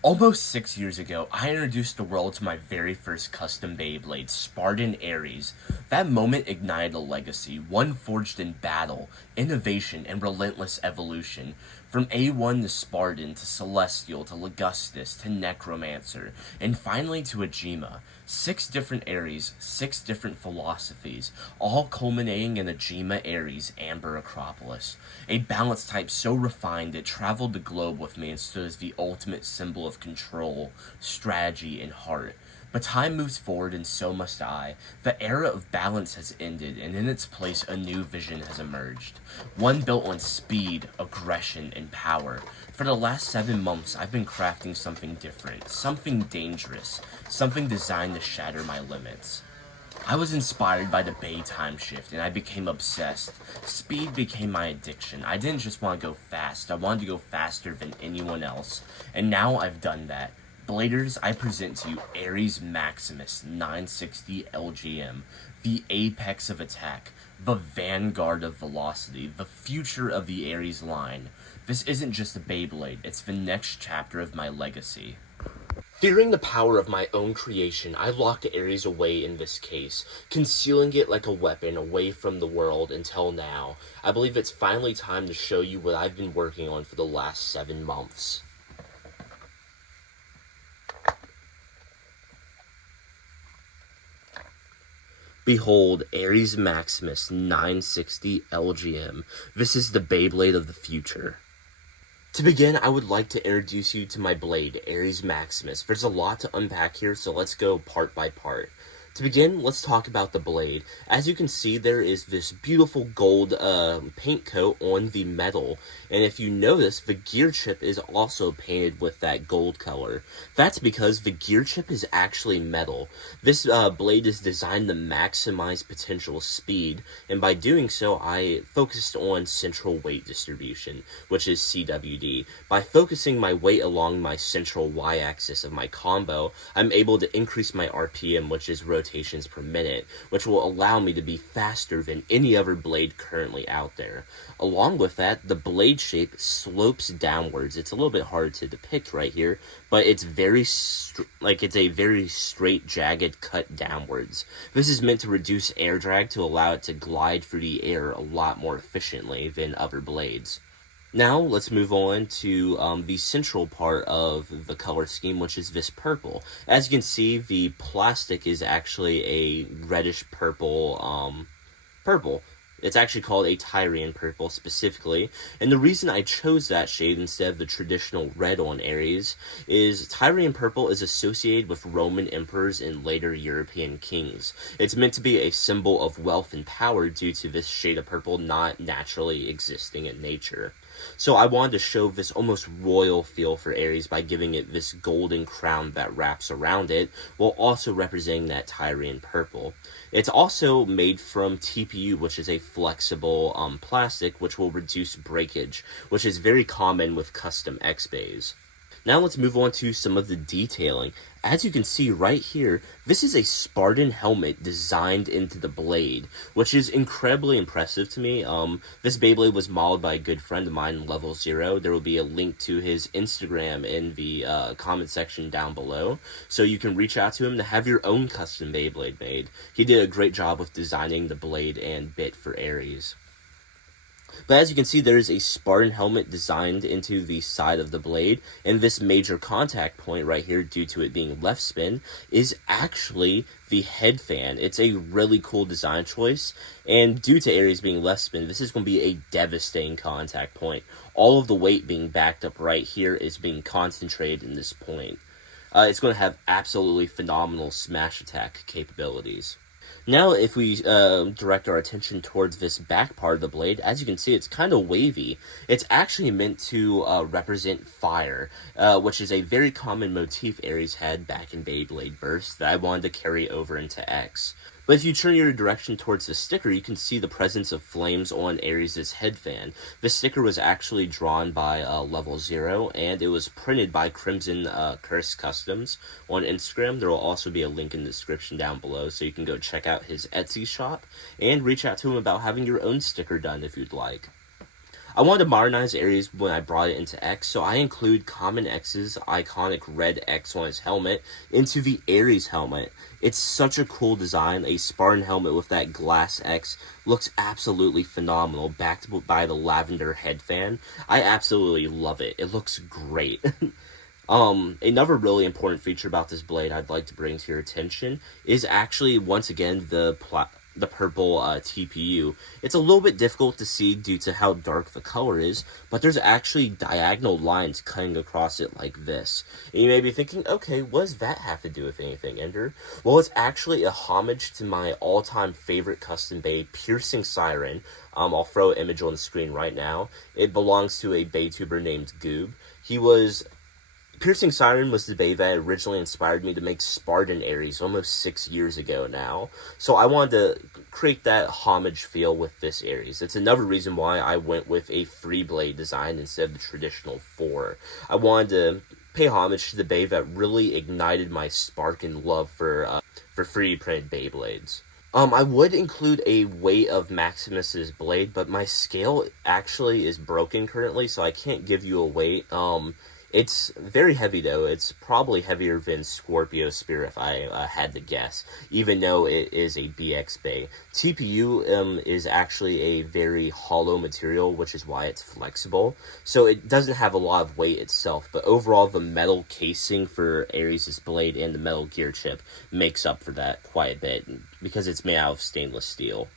Almost 6 years ago, I introduced the world to my very first custom Beyblade, Spartan Ares. That moment ignited a legacy, one forged in battle, innovation, and relentless evolution. From A1 to Spartan, to Celestial, to Ligustus, to Necromancer, and finally to Agema. 6 different Ares, 6 different philosophies, all culminating in Agema Ares Amber Acropolis. A balance type so refined it traveled the globe with me and stood as the ultimate symbol of control, strategy, and heart. But time moves forward and so must I. The era of balance has ended, and in its place a new vision has emerged. One built on speed, aggression, and power. For the last 7 months, I've been crafting something different, something dangerous, something designed to shatter my limits. I was inspired by the Bay time shift, and I became obsessed. Speed became my addiction. I didn't just want to go fast, I wanted to go faster than anyone else. And now I've done that. Bladers, I present to you Ares Maximus 960 LGM, the apex of attack, the vanguard of velocity, the future of the Ares line. This isn't just a Beyblade, it's the next chapter of my legacy. Fearing the power of my own creation, I locked Ares away in this case, concealing it like a weapon away from the world until now. I believe it's finally time to show you what I've been working on for the last 7 months. Behold, Ares Maximus 960 LGM. This is the Beyblade of the future. To begin, I would like to introduce you to my blade, Ares Maximus. There's a lot to unpack here, so let's go part by part. To begin, let's talk about the blade. As you can see, there is this beautiful gold paint coat on the metal, and if you notice, the gear chip is also painted with that gold color. That's because the gear chip is actually metal. This blade is designed to maximize potential speed, and by doing so, I focused on central weight distribution, which is CWD. By focusing my weight along my central y-axis of my combo, I'm able to increase my RPM, which is rotations per minute, which will allow me to be faster than any other blade currently out there. Along with that, the blade shape slopes downwards. It's a little bit hard to depict right here, but it's it's a very straight, jagged cut downwards. This is meant to reduce air drag to allow it to glide through the air a lot more efficiently than other blades. Now, let's move on to the central part of the color scheme, which is this purple. As you can see, the plastic is actually a reddish-purple, purple. It's actually called a Tyrian purple specifically, and the reason I chose that shade instead of the traditional red on Ares is Tyrian purple is associated with Roman emperors and later European kings. It's meant to be a symbol of wealth and power due to this shade of purple not naturally existing in nature. So I wanted to show this almost royal feel for Ares by giving it this golden crown that wraps around it, while also representing that Tyrian purple. It's also made from TPU, which is a flexible plastic, which will reduce breakage, which is very common with custom X-Bays. Now let's move on to some of the detailing. As you can see right here, this is a Spartan helmet designed into the blade, which is incredibly impressive to me. This Beyblade was modeled by a good friend of mine, Level Zero. There will be a link to his Instagram in the comment section down below, so you can reach out to him to have your own custom Beyblade made. He did a great job with designing the blade and bit for Ares. But as you can see, there is a Spartan helmet designed into the side of the blade, and this major contact point right here, due to it being left spin, is actually the head fan. It's a really cool design choice, and due to Ares being left spin, this is going to be a devastating contact point. All of the weight being backed up right here is being concentrated in this point. It's going to have absolutely phenomenal smash attack capabilities. Now, if we direct our attention towards this back part of the blade, as you can see, it's kind of wavy. It's actually meant to represent fire, which is a very common motif Ares had back in Beyblade Burst that I wanted to carry over into X. But if you turn your direction towards the sticker, you can see the presence of flames on Ares' head fan. This sticker was actually drawn by Level Zero, and it was printed by Crimson Curse Customs on Instagram. There will also be a link in the description down below, so you can go check out his Etsy shop and reach out to him about having your own sticker done if you'd like. I wanted to modernize Ares when I brought it into X, so I include Common X's iconic red X on his helmet into the Ares helmet. It's such a cool design. A Spartan helmet with that glass X looks absolutely phenomenal, backed by the lavender head fan. I absolutely love it. It looks great. Another really important feature about this blade I'd like to bring to your attention is actually, once again, the purple TPU. It's a little bit difficult to see due to how dark the color is, but there's actually diagonal lines cutting across it like this. And you may be thinking, okay, what does that have to do with anything, Ender? Well, it's actually a homage to my all-time favorite custom bay, Piercing Siren. I'll throw an image on the screen right now. It belongs to a baytuber named Goob. Piercing Siren was the bay that originally inspired me to make Spartan Ares almost 6 years ago now. So I wanted to create that homage feel with this Ares. It's another reason why I went with a 3-blade design instead of the traditional 4. I wanted to pay homage to the bay that really ignited my spark and love for 3D printed Beyblades. I would include a weight of Maximus's blade, but my scale actually is broken currently, so I can't give you a weight. It's very heavy, though. It's probably heavier than Scorpio Spear, if I had to guess, even though it is a BX Bay. TPU is actually a very hollow material, which is why it's flexible, so it doesn't have a lot of weight itself, but overall the metal casing for Ares' blade and the metal gear chip makes up for that quite a bit, because it's made out of stainless steel.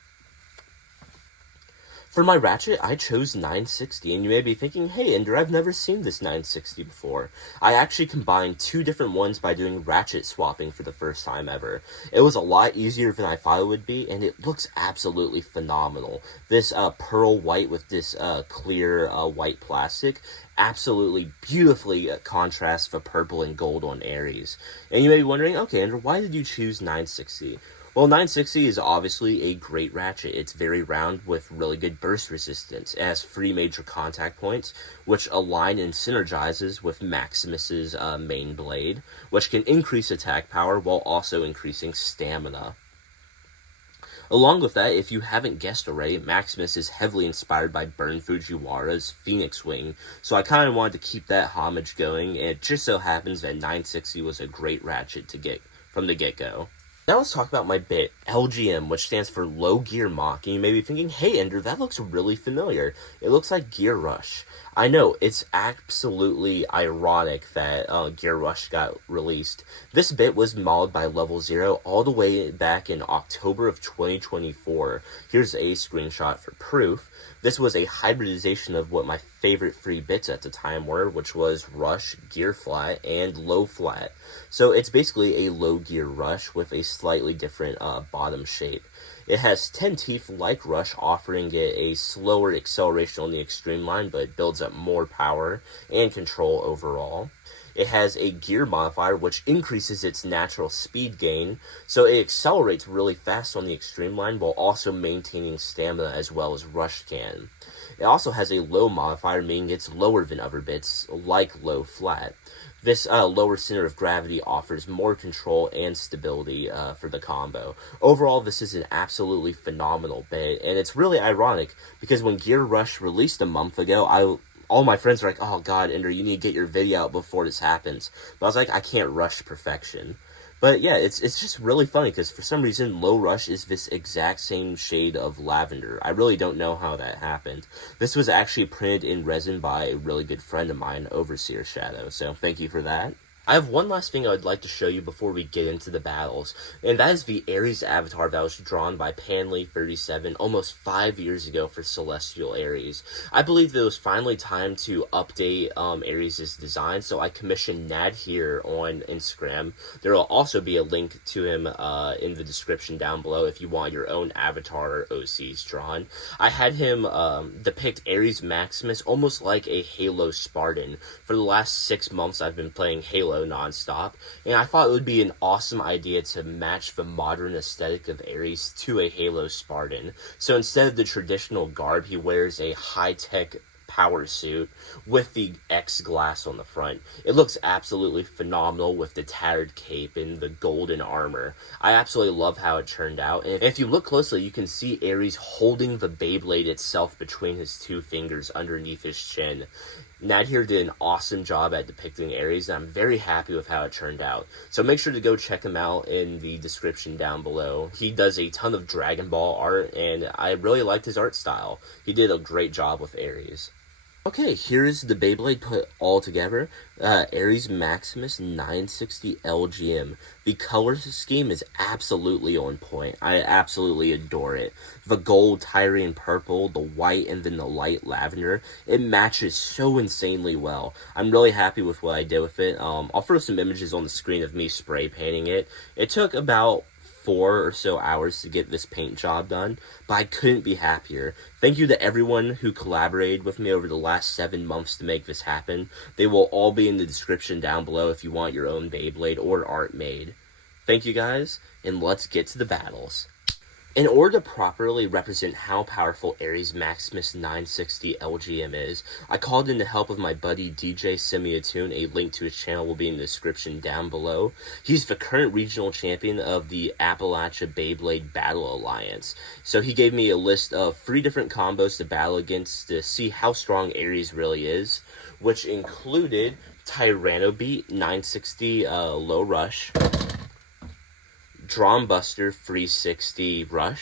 For my ratchet, I chose 960, and you may be thinking, hey, Ender, I've never seen this 960 before. I actually combined 2 different ones by doing ratchet swapping for the first time ever. It was a lot easier than I thought it would be, and it looks absolutely phenomenal. This pearl white with this clear white plastic absolutely beautifully contrasts the purple and gold on Ares. And you may be wondering, okay, Ender, why did you choose 960? Well, 960 is obviously a great ratchet. It's very round with really good burst resistance. It has 3 major contact points, which align and synergizes with Maximus's main blade, which can increase attack power while also increasing stamina. Along with that, if you haven't guessed already, Maximus is heavily inspired by Burn Fujiwara's Phoenix Wing, so I kind of wanted to keep that homage going, and it just so happens that 960 was a great ratchet to get from the get-go. Now let's talk about my bit, LGM, which stands for Low Gear Mach, and you may be thinking, hey Ender, that looks really familiar. It looks like Gear Rush. I know, it's absolutely ironic that Gear Rush got released. This bit was modeled by Level Zero all the way back in October of 2024. Here's a screenshot for proof. This was a hybridization of what my favorite 3 bits at the time were, which was Rush, Gear Flat, and Low Flat. So it's basically a low gear Rush with a slightly different bottom shape. It has 10 teeth like Rush, offering it a slower acceleration on the extreme line, but it builds up more power and control overall. It has a gear modifier, which increases its natural speed gain, so it accelerates really fast on the extreme line while also maintaining stamina as well as Rush can. It also has a low modifier, meaning it's lower than other bits, like Low Flat. This lower center of gravity offers more control and stability for the combo. Overall, this is an absolutely phenomenal bit, and it's really ironic, because when Gear Rush released a month ago, all my friends were like, oh god, Ender, you need to get your video out before this happens. But I was like, I can't rush perfection. But yeah, it's just really funny, because for some reason, Low Rush is this exact same shade of lavender. I really don't know how that happened. This was actually printed in resin by a really good friend of mine, Overseer Shadow, so thank you for that. I have one last thing I would like to show you before we get into the battles, and that is the Ares avatar that was drawn by Panley37 almost 5 years ago for Celestial Ares. I believe it was finally time to update Ares' design, so I commissioned Nad here on Instagram. There will also be a link to him in the description down below if you want your own avatar or OCs drawn. I had him depict Ares Maximus almost like a Halo Spartan. For the last 6 months I've been playing Halo non-stop, and I thought it would be an awesome idea to match the modern aesthetic of Ares to a Halo Spartan. So instead of the traditional garb, he wears a high-tech power suit with the X glass on the front. It looks absolutely phenomenal with the tattered cape and the golden armor. I absolutely love how it turned out. And if you look closely, you can see Ares holding the Beyblade itself between his two fingers underneath his chin. Nat here did an awesome job at depicting Ares, and I'm very happy with how it turned out. So make sure to go check him out in the description down below. He does a ton of Dragon Ball art, and I really liked his art style. He did a great job with Ares. Okay, here's the Beyblade put all together. Ares Maximus 960 LGM. The color scheme is absolutely on point. I absolutely adore it. The gold, Tyrian purple, the white, and then the light lavender. It matches so insanely well. I'm really happy with what I did with it. I'll throw some images on the screen of me spray painting it. It took about 4 or so hours to get this paint job done, but I couldn't be happier. Thank you to everyone who collaborated with me over the last 7 months to make this happen. They will all be in the description down below if you want your own Beyblade or art made. Thank you guys, and let's get to the battles. In order to properly represent how powerful Ares Maximus 960 LGM is, I called in the help of my buddy DJ Simiatoon. A link to his channel will be in the description down below. He's the current regional champion of the Appalachia Beyblade Battle Alliance. So he gave me a list of 3 different combos to battle against to see how strong Ares really is, which included Tyranno Beat 960 Low Rush, Drawn Buster 360 Rush,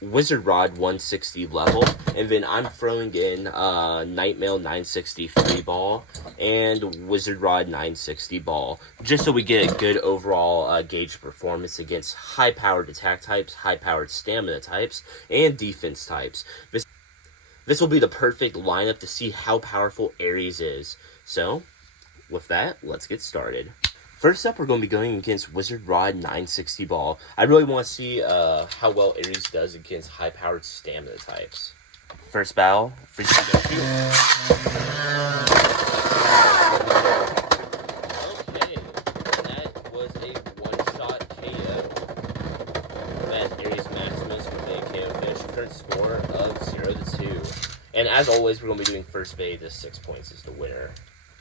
Wizard Rod 160 Level, and then I'm throwing in Nightmail 960 Free Ball and Wizard Rod 960 Ball, just so we get a good overall gauge performance against high-powered attack types, high-powered stamina types, and defense types. This will be the perfect lineup to see how powerful Ares is. So, with that, let's get started. First up, we're going to be going against Wizard Rod 960 Ball. I really want to see how well Ares does against high-powered stamina types. First battle, free shoot. Okay, that was a one-shot KO. That's Ares Maximus with a KO finish. Current score of 0-2. And as always, we're going to be doing first bait. This 6 points is the winner.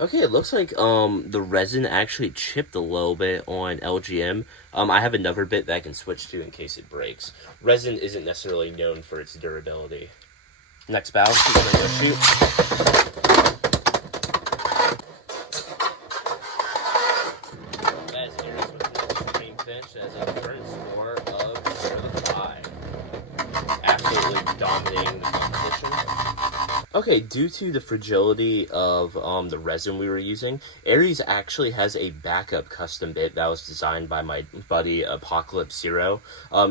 Okay, it looks like the resin actually chipped a little bit on LGM. I have another bit that I can switch to in case it breaks. Resin isn't necessarily known for its durability. Next battle, shoot. That is Ares with an extreme finish. That is a current score of 0-5. Absolutely dominating the competition. Okay, due to the fragility of the resin we were using, Ares actually has a backup custom bit that was designed by my buddy Apocalypzero.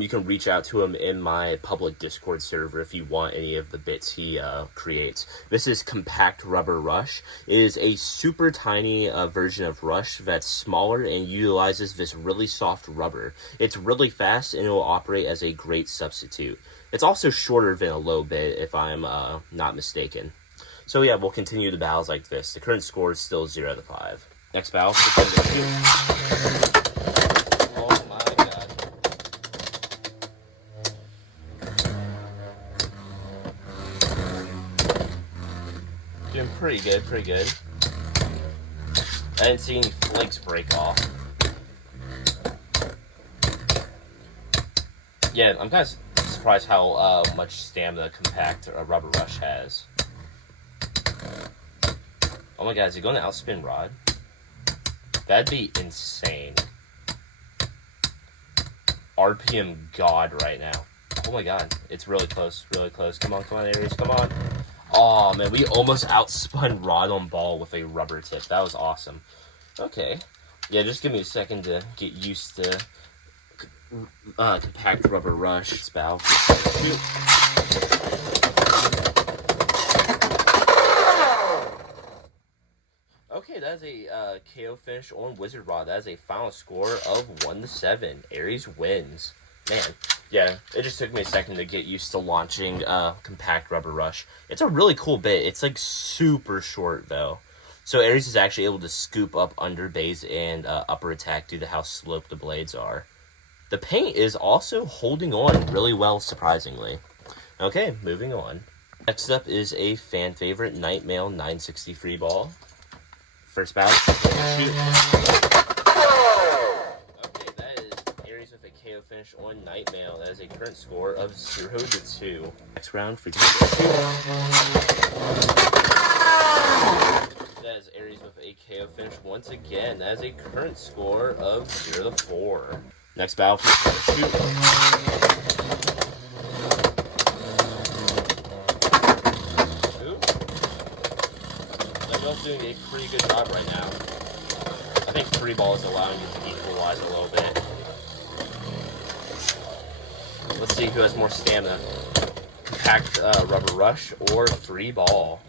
You can reach out to him in my public Discord server if you want any of the bits he creates. This is Compact Rubber Rush. It is a super tiny version of Rush that's smaller and utilizes this really soft rubber. It's really fast and it will operate as a great substitute. It's also shorter than a low bit, if I'm not mistaken. So yeah, we'll continue the battles like this. The current score is still 0-5. Next battle. Oh my god. Doing pretty good, pretty good. I didn't see any flakes break off. Yeah, I'm kind of surprised how much stamina Compact Rubber Rush has. Oh my god, is he going to outspin Rod? That'd be insane. RPM God right now. Oh my god, it's really close, really close. Come on, Ares, come on. Oh man, we almost outspun Rod on ball with a rubber tip. That was awesome. Okay. Yeah, just give me a second to get used to Compact Rubber Rush spout. Okay, that's a KO finish on Wizard Rod. That is a final score of 1-7. Ares wins. Man, yeah, it just took me a second to get used to launching Compact Rubber Rush. It's a really cool bit. It's like super short though. So Ares is actually able to scoop up under base and upper attack due to how sloped the blades are. The paint is also holding on really well, surprisingly. Okay, moving on. Next up is a fan favorite Nightmail 960 free ball. First battle. Shoot. Okay, that is Ares with a KO finish on Nightmail. That is a current score of 0-2. Next round for shoot. That is Ares with a KO finish once again. That is a current score of 0-4. Next battle for shoot. Doing a pretty good job right now. I think 3 ball is allowing you to equalize a little bit. Let's see who has more stamina. Compact Rubber Rush or 3 ball.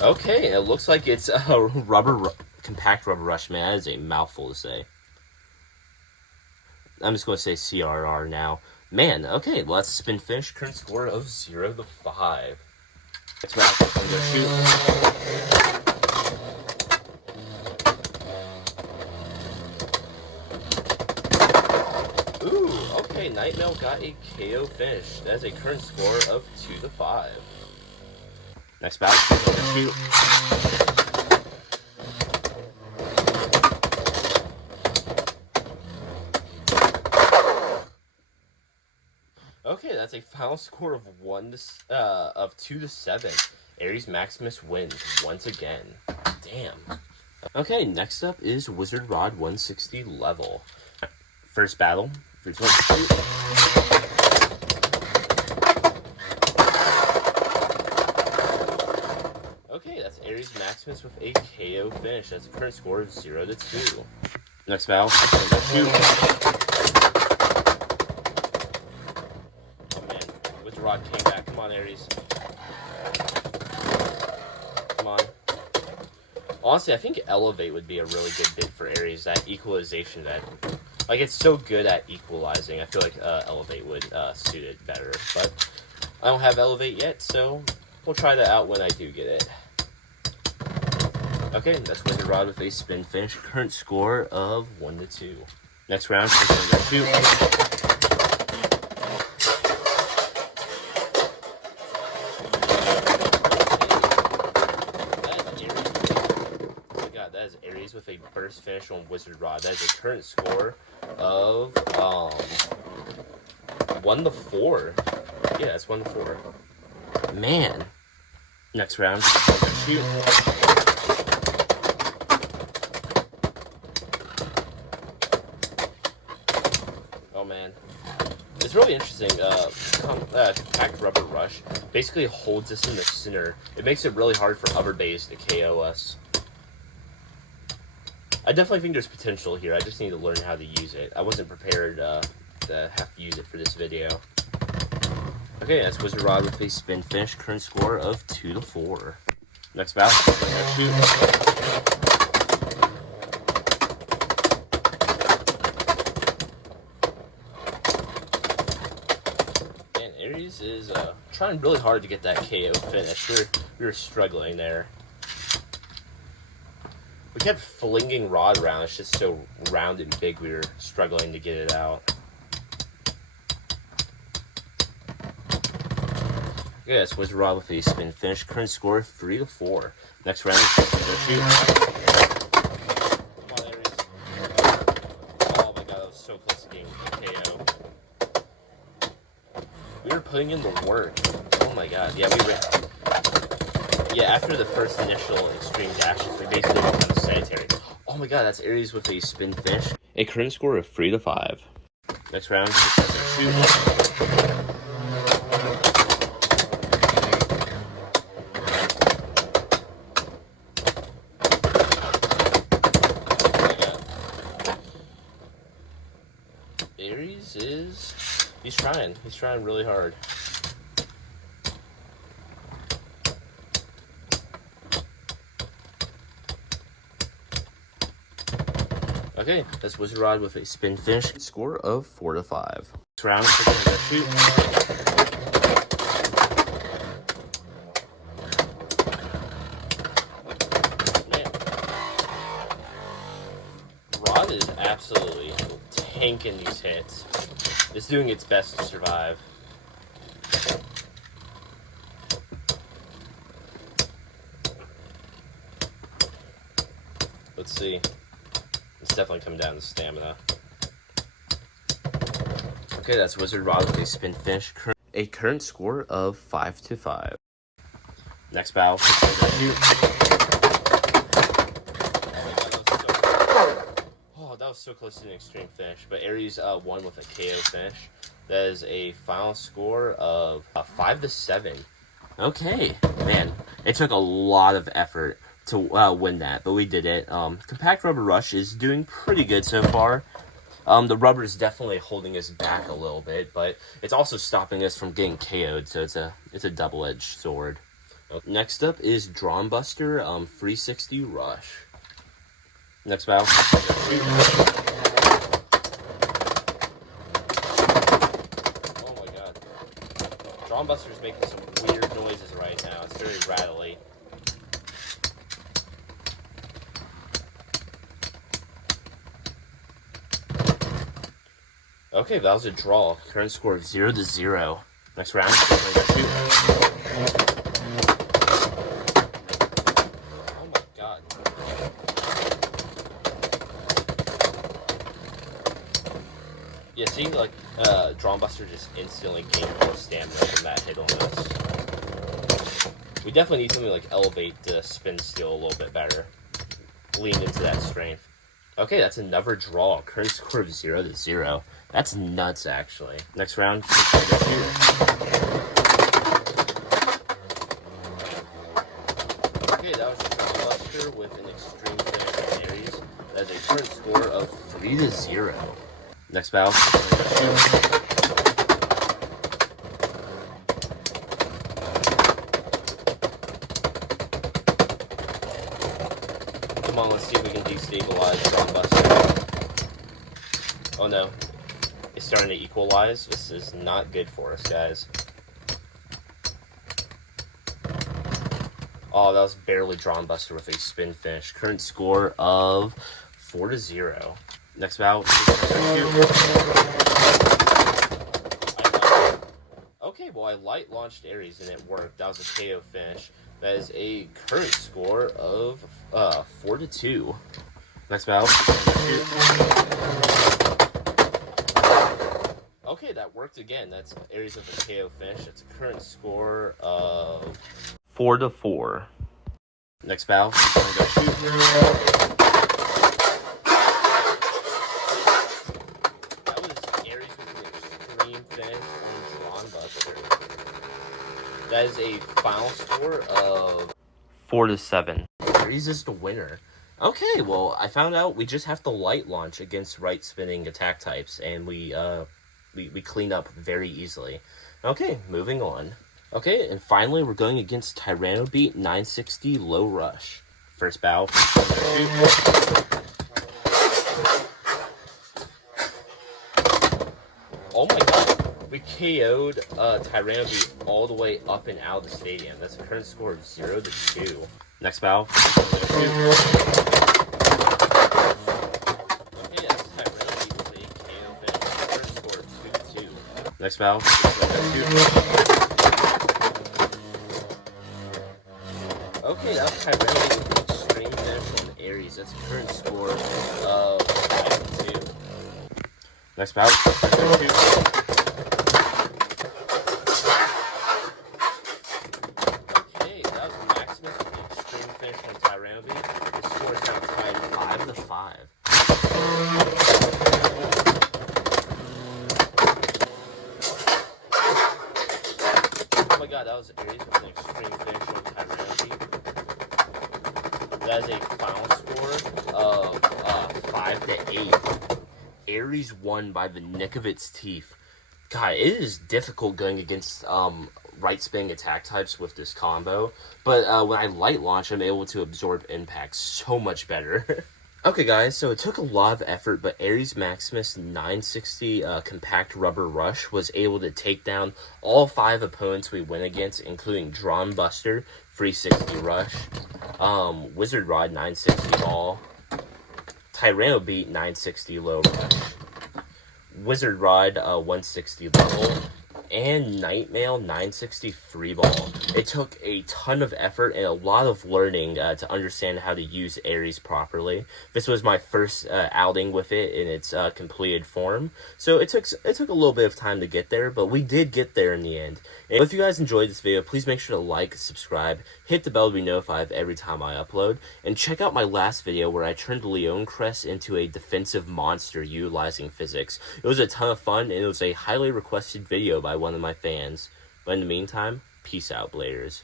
Okay, it looks like it's a Compact Rubber Rush. Man, that is a mouthful to say. I'm just going to say CRR now. Man, okay, well, that's a spin finish. Current score of 0-5. Next round, I'm going to shoot. Ooh, okay, Nightmail got a KO finish. That is a current score of 2-5. Next battle, I'm going to shoot. Okay, that's a final score of 2-7. Ares Maximus wins once again. Damn. Okay, next up is Wizard Rod 160 level. First battle. 3, 2, 1, shoot. Okay, that's Ares Maximus with a KO finish. That's a current score of 0-2. Next battle. Shoot. Rod came back. Come on, Ares. Come on. Honestly, I think Elevate would be a really good bid for Ares. That equalization, like, it's so good at equalizing. I feel like Elevate would suit it better. But I don't have Elevate yet, so we'll try that out when I do get it. Okay, that's Wizard Rod with a spin finish. Current score of 1-2. Next round, shoot. That is Ares with a burst finish on Wizard Rod. That is a current score of 1-4. Yeah, it's 1-4. Man. Next round, shoot. Oh man, it's really interesting. Compact Rubber Rush basically holds us in the center. It makes it really hard for other bays to KO us. I definitely think there's potential here. I just need to learn how to use it. I wasn't prepared to have to use it for this video. Okay, that's Wizard Rod with a spin finish. Current score of 2-4. Next battle. Shoot. Man, Ares is trying really hard to get that KO finish. We were struggling there. We kept flinging Rod around. It's just so round and big, we were struggling to get it out. Okay, that's Wizard Rod with a spin finish. Current score 3-4. Next round, shoot. Come on, Ares. Oh my god, that was so close to getting KO. We were putting in the work. Oh my god, yeah, after the first initial extreme dashes, we basically went kind of sanitary. Oh my god, that's Ares with a spin finish. A current score of 3-5. Next round, shoot. Ares he's trying really hard. Okay, that's Wizard Rod with a spin finish. Score of 4-5. Next round, shoot. Man. Rod is absolutely tanking these hits. It's doing its best to survive. Let's see. It's definitely coming down to stamina. Okay, that's Wizard Rod with a spin finish. A current score of 5-5. Next battle. Oh, that was so close to an extreme finish. But Ares won with a KO finish. That is a final score of 5-7. Okay, man, it took a lot of effort to win that, but we did it. Compact Rubber Rush is doing pretty good so far. The rubber is definitely holding us back a little bit, but it's also stopping us from getting KO'd, so it's a double-edged sword. Next up is Drawn Buster 360 Rush. Next battle. Oh my god. Drawn Buster is making some weird noises right now. It's very rattly. Okay, that was a draw. Current score of 0-0. Next round. Oh my god. Yeah, see, like, Drawn Buster just instantly gained more stamina from that hit on us. We definitely need something like elevate the spin steel a little bit better. Lean into that strength. Okay, that's another draw. Current score of 0-0. That's nuts, actually. Next round. Okay, that was Drawn Buster with an extreme finish on Ares. That is a current score of 3-0. Next battle. Come on, let's see if we can destabilize Drawn Buster. Oh no. It's starting to equalize. This is not good for us, guys. Oh, that was barely Drawn Buster with a spin finish. Current score of 4-0. Next battle. Okay, well, I light launched Ares and it worked. That was a KO finish. That is a current score of 4-2. Next battle. Okay, that worked again. That's Ares with a KO finish. It's a current score of 4-4. Next battle. That was Ares with an extreme finish on Drawn Buster. That is a final score of 4-7. Ares is the winner. Okay, well, I found out we just have to light launch against right spinning attack types, and we clean up very easily. Okay, moving on. Okay, and finally we're going against Tyrannobeat 960 Low Rush. First battle. Oh my god. We KO'd Tyrannobeat all the way up and out of the stadium. That's a current score of 0-2. Next battle. Okay, that's Tyrannobeat with a KO finish. Current score of 2-2. Next battle. Okay, that was Tyrannobeat with an extreme finish on Ares. That's a current score of 5-2. Next battle. Okay, that was Maximus with an extreme finish on Tyrannobeat. The score is now tied 5-5. Oh my god, that was Ares with an extreme finish on Tyrannobeat. That is a final score of 5-8. Ares won by the nick of its teeth. God, it is difficult going against right spinning attack types with this combo, but when I light launch, I'm able to absorb impact so much better. Okay, guys, so it took a lot of effort, but Ares Maximus 960 Compact Rubber Rush was able to take down all 5 opponents we went against, including Drawn Buster 360 Rush, Wizard Rod 960 Ball, Tyrannobeat 960 Low Rush, Wizard Rod 160 Level, and Nightmail 960 Freeball. It took a ton of effort and a lot of learning to understand how to use Ares properly. This was my first outing with it in its completed form, so it took a little bit of time to get there, but we did get there in the end. And if you guys enjoyed this video, please make sure to like, subscribe, hit the bell to be notified every time I upload, and check out my last video where I turned Leon Crest into a defensive monster utilizing physics. It was a ton of fun, and it was a highly requested video by one of my fans. But in the meantime, peace out, Bladers.